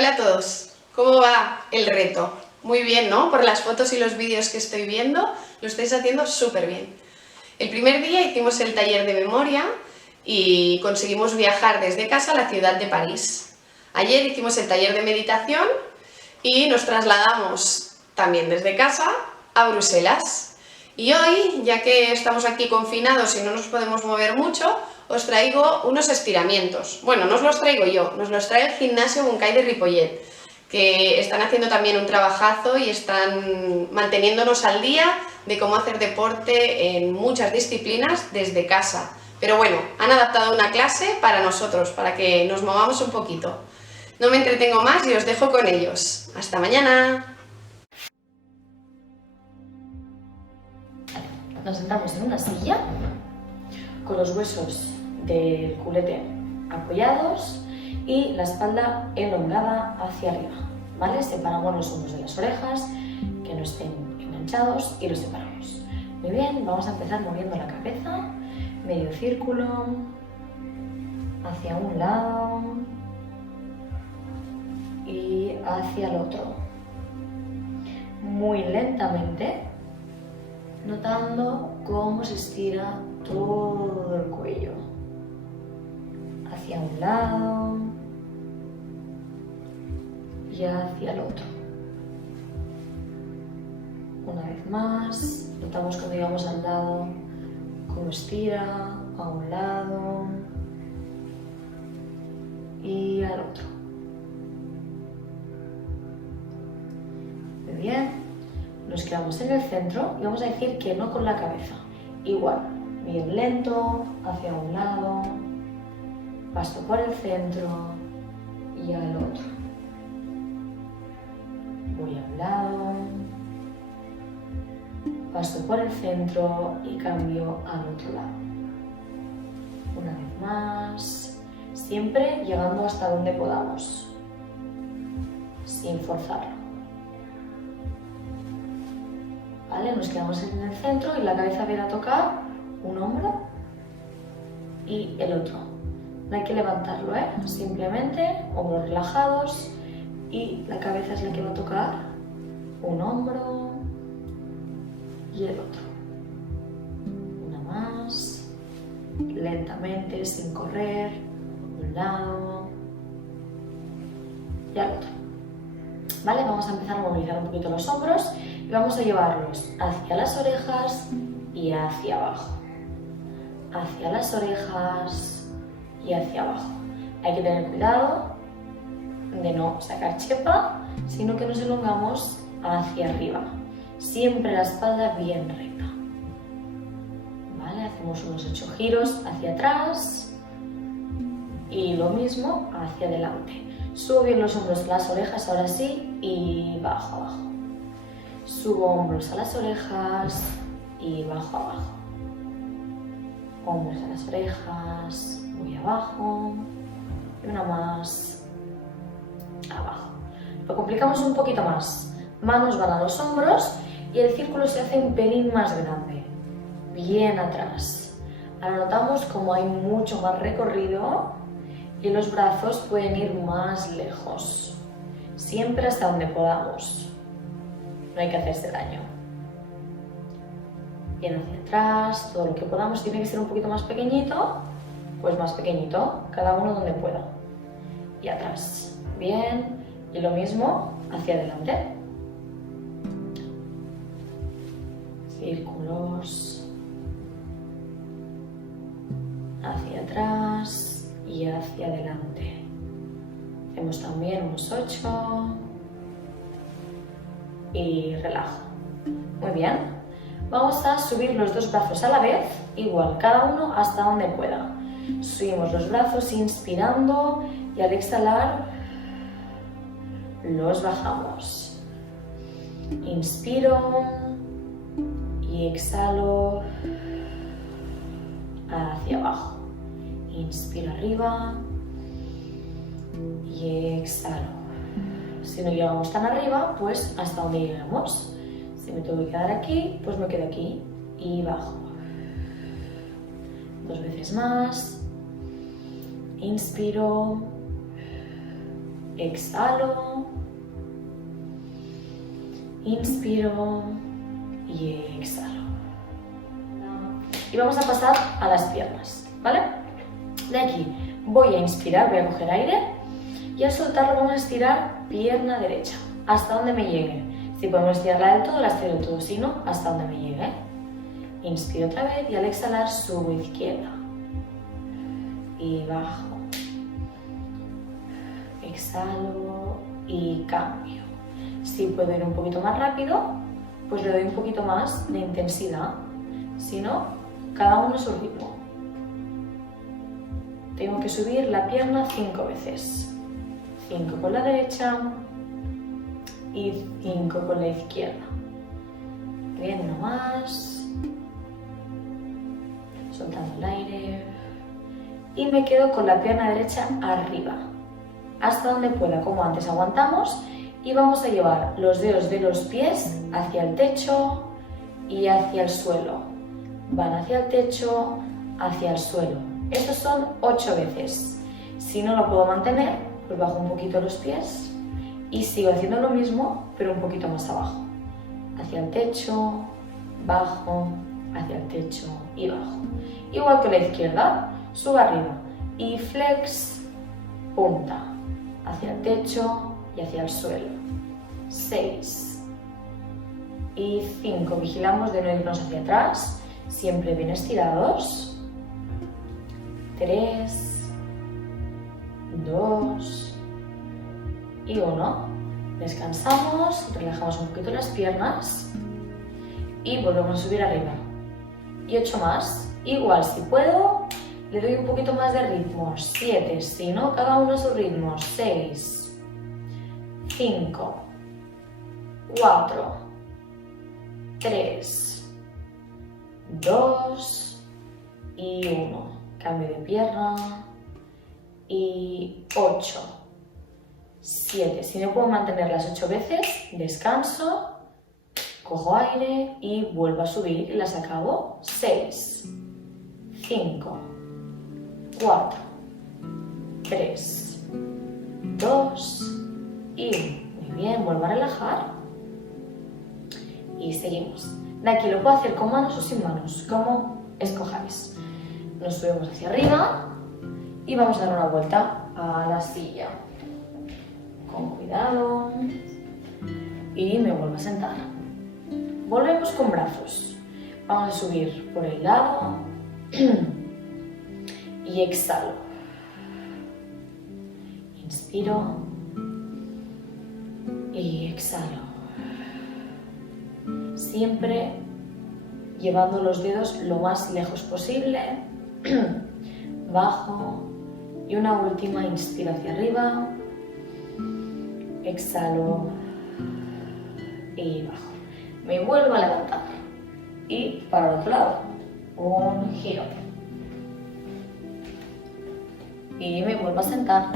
Hola a todos, ¿cómo va el reto? Muy bien, ¿no? Por las fotos y los vídeos que estoy viendo, lo estáis haciendo súper bien. El primer día hicimos el taller de memoria y conseguimos viajar desde casa a la ciudad de París. Ayer hicimos el taller de meditación y nos trasladamos también desde casa a Bruselas. Y hoy, ya que estamos aquí confinados y no nos podemos mover mucho, os traigo unos estiramientos. Bueno, no os los traigo yo, nos los trae el gimnasio Bunkai de Ripollet, que están haciendo también un trabajazo y están manteniéndonos al día de cómo hacer deporte en muchas disciplinas desde casa. Pero bueno, han adaptado una clase para nosotros, para que nos movamos un poquito. No me entretengo más y os dejo con ellos. ¡Hasta mañana! Nos sentamos en una silla con los huesos del culete apoyados y la espalda elongada hacia arriba, ¿vale? Separamos los hombros de las orejas, que no estén enganchados, y los separamos. Muy bien, vamos a empezar moviendo la cabeza, medio círculo, hacia un lado y hacia el otro. Muy lentamente, notando cómo se estira todo el cuello. Hacia un lado y hacia el otro. Una vez más, notamos cuando llegamos al lado, cómo estira a un lado y al otro. Muy bien, nos quedamos en el centro y vamos a decir que no con la cabeza. Igual, bien lento, hacia un lado, paso por el centro y al otro. Voy a un lado, paso por el centro y cambio al otro lado. Una vez más, siempre llegando hasta donde podamos, sin forzarlo. ¿Vale? Nos quedamos en el centro y la cabeza viene a tocar un hombro y el otro. No hay que levantarlo, ¿eh? Simplemente hombros relajados y la cabeza es la que va a tocar un hombro y el otro. Una más, lentamente, sin correr, un lado y al otro. ¿Vale? Vamos a empezar a movilizar un poquito los hombros y vamos a llevarlos hacia las orejas y hacia abajo. Hacia las orejas y hacia abajo. Hay que tener cuidado de no sacar chepa, sino que nos elongamos hacia arriba. Siempre la espalda bien recta. ¿Vale? Hacemos unos 8 giros hacia atrás y lo mismo hacia adelante. Subo bien los hombros a las orejas, ahora sí, y bajo abajo. Subo hombros a las orejas y bajo abajo. Hombros a las orejas, voy abajo y una más, abajo. Lo complicamos un poquito más. Manos van a los hombros y el círculo se hace un pelín más grande, bien atrás. Ahora notamos como hay mucho más recorrido y los brazos pueden ir más lejos, siempre hasta donde podamos. No hay que hacerse daño. Bien hacia atrás, todo lo que podamos. Tiene que ser un poquito más pequeñito, pues más pequeñito, cada uno donde pueda. Y atrás, bien, y lo mismo hacia adelante. Círculos hacia atrás y hacia adelante. Hacemos también unos 8 y relajo. Muy bien. Vamos a subir los dos brazos a la vez, igual, cada uno hasta donde pueda. Subimos los brazos inspirando y al exhalar los bajamos. Inspiro y exhalo hacia abajo. Inspiro arriba y exhalo. Si no llegamos tan arriba, pues hasta donde llegamos. Si me tengo que quedar aquí, pues me quedo aquí y bajo. 2 veces más. Inspiro exhalo, inspiro y exhalo. Y vamos a pasar a las piernas, ¿vale? De aquí voy a inspirar, voy a coger aire y al soltarlo vamos a estirar pierna derecha, hasta donde me llegue. Si podemos estirarla del todo, la estiro del todo, si no, hasta donde me llegue. Inspiro otra vez y al exhalar subo izquierda y bajo. Exhalo y cambio. Si puedo ir un poquito más rápido, pues le doy un poquito más de intensidad. Si no, cada uno a su ritmo. Tengo que subir la pierna 5 veces. 5 con la derecha y 5 con la izquierda. Bien, no más. Soltando el aire. Y me quedo con la pierna derecha arriba. Hasta donde pueda, como antes aguantamos. Y vamos a llevar los dedos de los pies hacia el techo y hacia el suelo. Van hacia el techo, hacia el suelo. Estos son 8 veces. Si no lo puedo mantener, pues bajo un poquito los pies y sigo haciendo lo mismo, pero un poquito más abajo. Hacia el techo, bajo, hacia el techo y bajo. Igual que la izquierda, subo arriba y flex, punta, hacia el techo y hacia el suelo. 6 y 5. Vigilamos de no irnos hacia atrás, siempre bien estirados. 3, 2 y 1. Descansamos, relajamos un poquito las piernas y volvemos a subir arriba. Y 8 más. Igual, si puedo, le doy un poquito más de ritmo. 7, si no, cada uno a su ritmo. 6, 5, 4, 3, 2 y 1. Cambio de pierna. Y 8, 7. Si no puedo mantener las 8 veces, descanso, cojo aire y vuelvo a subir y las acabo. 6, 5, 4, 3, 2 y 1. Muy bien, vuelvo a relajar y seguimos. De aquí lo puedo hacer con manos o sin manos, como escojáis. Nos subimos hacia arriba y vamos a dar una vuelta a la silla. Con cuidado y me vuelvo a sentar. Volvemos con brazos. Vamos a subir por el lado y exhalo. Inspiro y exhalo. Siempre llevando los dedos lo más lejos posible. Bajo y una última, inspiro hacia arriba, exhalo y bajo. Me vuelvo a levantar y para el otro lado, un giro. Y me vuelvo a sentar.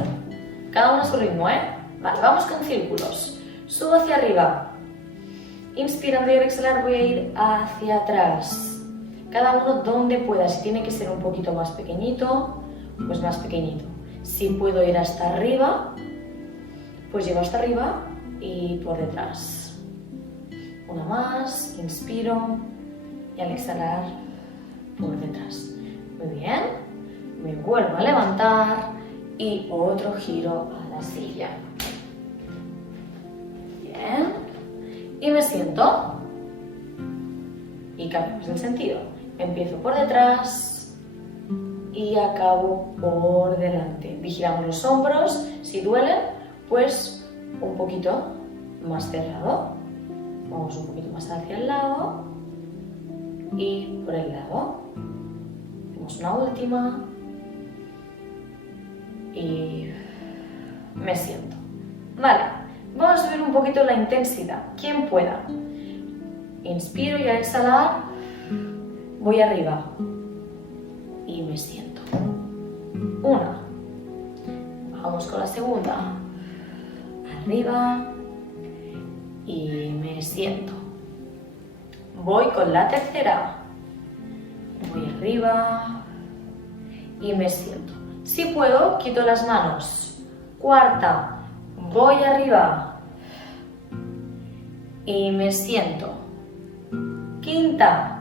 Cada uno a su ritmo, ¿eh? Vale, vamos con círculos. Subo hacia arriba. Inspirando y al exhalar voy a ir hacia atrás. Cada uno donde pueda. Si tiene que ser un poquito más pequeñito, pues más pequeñito. Si puedo ir hasta arriba, pues llego hasta arriba y por detrás. Una más, inspiro y al exhalar por detrás. Muy bien, me vuelvo a levantar y otro giro a la silla. Bien, y me siento y cambiamos el sentido. Empiezo por detrás y acabo por delante. Vigilamos los hombros, si duelen, pues un poquito más cerrado. Vamos un poquito más hacia el lado y por el lado. Hacemos una última y me siento. Vale, vamos a subir un poquito la intensidad. Quien pueda. Inspiro y al exhalar voy arriba y me siento. Una. Vamos con la segunda. Arriba y me siento. Voy con la tercera. Voy arriba y me siento. Si puedo, quito las manos. Cuarta. voy arriba y me siento. Quinta,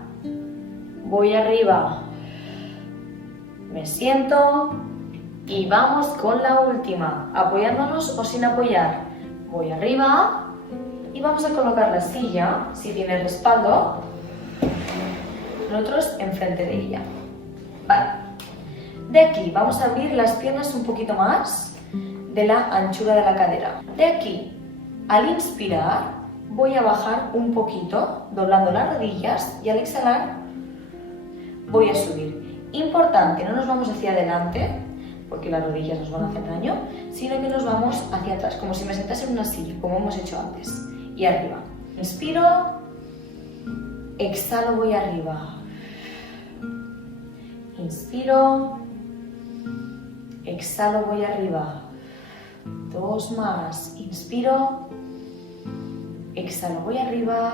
voy arriba, me siento y vamos con la última, apoyándonos o sin apoyar. Voy arriba y vamos a colocar la silla, si tiene respaldo, nosotros enfrente de ella. Vale. De aquí vamos a abrir las piernas un poquito más de la anchura de la cadera. De aquí, al inspirar, voy a bajar un poquito, doblando las rodillas, y al exhalar voy a subir. Importante, no nos vamos hacia adelante, porque las rodillas nos van a hacer daño, sino que nos vamos hacia atrás, como si me sentase en una silla, como hemos hecho antes. Y arriba. Inspiro, exhalo, voy arriba. Inspiro, exhalo, voy arriba. 2 más. Inspiro, exhalo, voy arriba.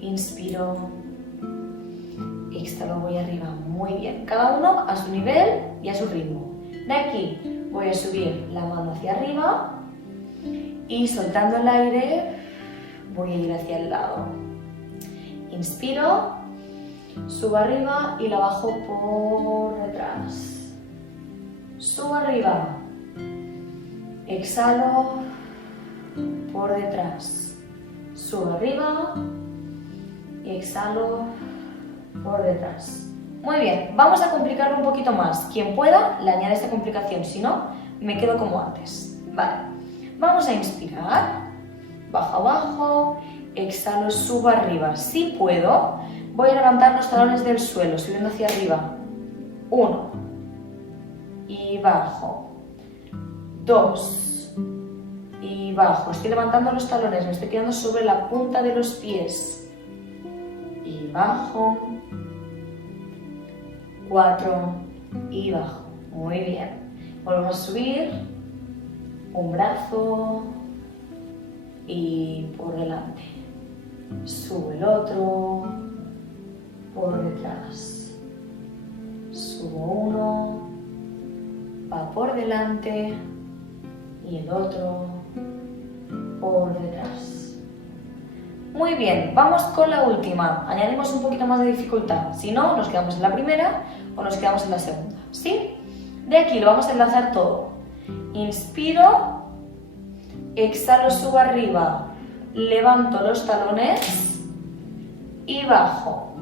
Inspiro, exhalo, voy arriba. Muy bien. Cada uno a su nivel y a su ritmo. De aquí voy a subir la mano hacia arriba y soltando el aire voy a ir hacia el lado. Inspiro, subo arriba y la bajo por detrás. Subo arriba, exhalo por detrás. Subo arriba y exhalo por detrás. Muy bien, vamos a complicarlo un poquito más. Quien pueda, le añade esta complicación, si no, me quedo como antes. Vale, vamos a inspirar, bajo abajo, exhalo, subo arriba. Si puedo, voy a levantar los talones del suelo, subiendo hacia arriba. 1 y bajo. 2 y bajo. Estoy levantando los talones, me estoy quedando sobre la punta de los pies. Y bajo. 4 y bajo. Muy bien. Volvemos a subir. Un brazo y por delante. Subo el otro por detrás. Subo uno, va por delante y el otro por detrás. Muy bien, vamos con la última. Añadimos un poquito más de dificultad. Si no, nos quedamos en la primera o nos quedamos en la segunda. ¿Sí? De aquí lo vamos a enlazar todo. Inspiro, exhalo, subo arriba, levanto los talones y bajo.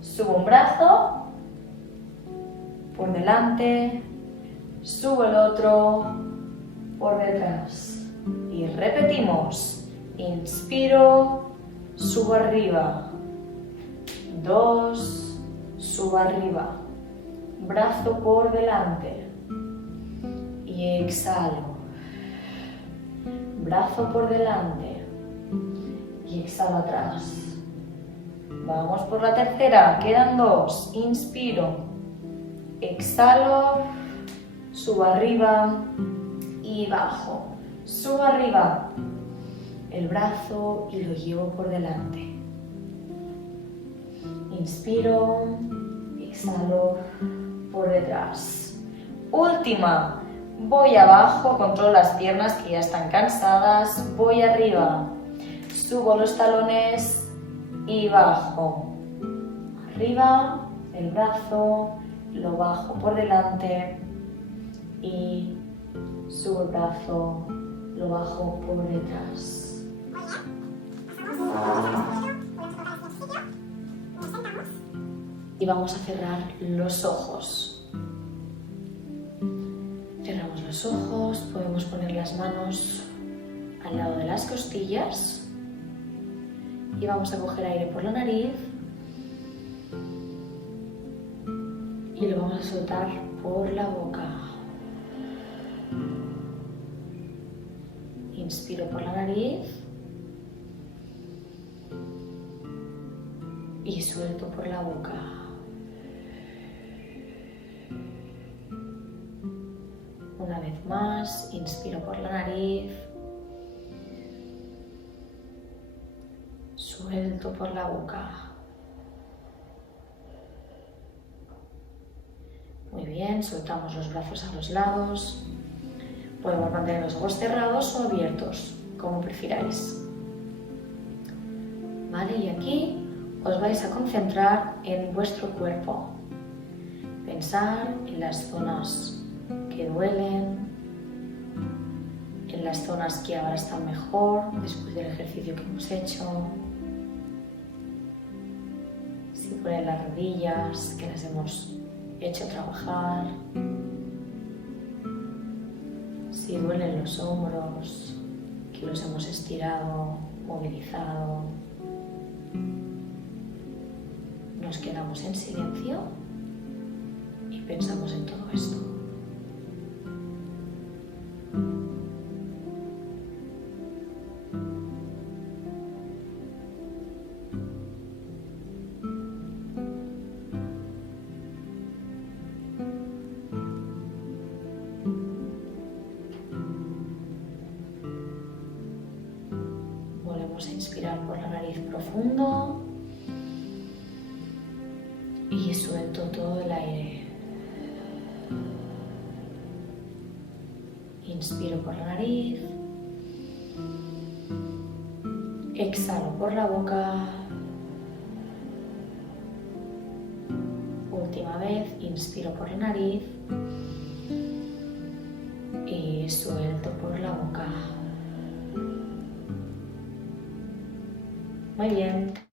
Subo un brazo por delante, subo el otro por detrás. Y repetimos. Inspiro, subo arriba. 2, subo arriba. Brazo por delante. Y exhalo. Brazo por delante. Y exhalo atrás. Vamos por la tercera. Quedan 2. Inspiro. Exhalo. Subo arriba. Y bajo. Subo arriba. El brazo y lo llevo por delante. Inspiro. Exhalo. Por detrás. Última. Voy abajo, controlo las piernas que ya están cansadas. Voy arriba. Subo los talones y bajo. Arriba, el brazo, lo bajo por delante y subo el brazo, lo bajo por detrás. Y vamos a cerrar los ojos. Cerramos los ojos, podemos poner las manos al lado de las costillas y vamos a coger aire por la nariz y lo vamos a soltar por la boca. Inspiro por la nariz y suelto por la boca. Una vez más, inspiro por la nariz, suelto por la boca. Muy bien, soltamos los brazos a los lados, Podemos mantener los ojos cerrados o abiertos, como prefiráis. ¿Vale? Y aquí os vais a concentrar en vuestro cuerpo. Pensar en las zonas que duelen, en las zonas que ahora están mejor después del ejercicio que hemos hecho. Si duelen las rodillas, que las hemos hecho trabajar. Si duelen los hombros, que los hemos estirado, movilizado. Nos quedamos en silencio y pensamos en todo esto. Volvemos a inspirar por la nariz profundo y suelto todo el aire. Inspiro por la nariz, exhalo por la boca. Última vez, inspiro por la nariz y suelto por la boca. Muy bien.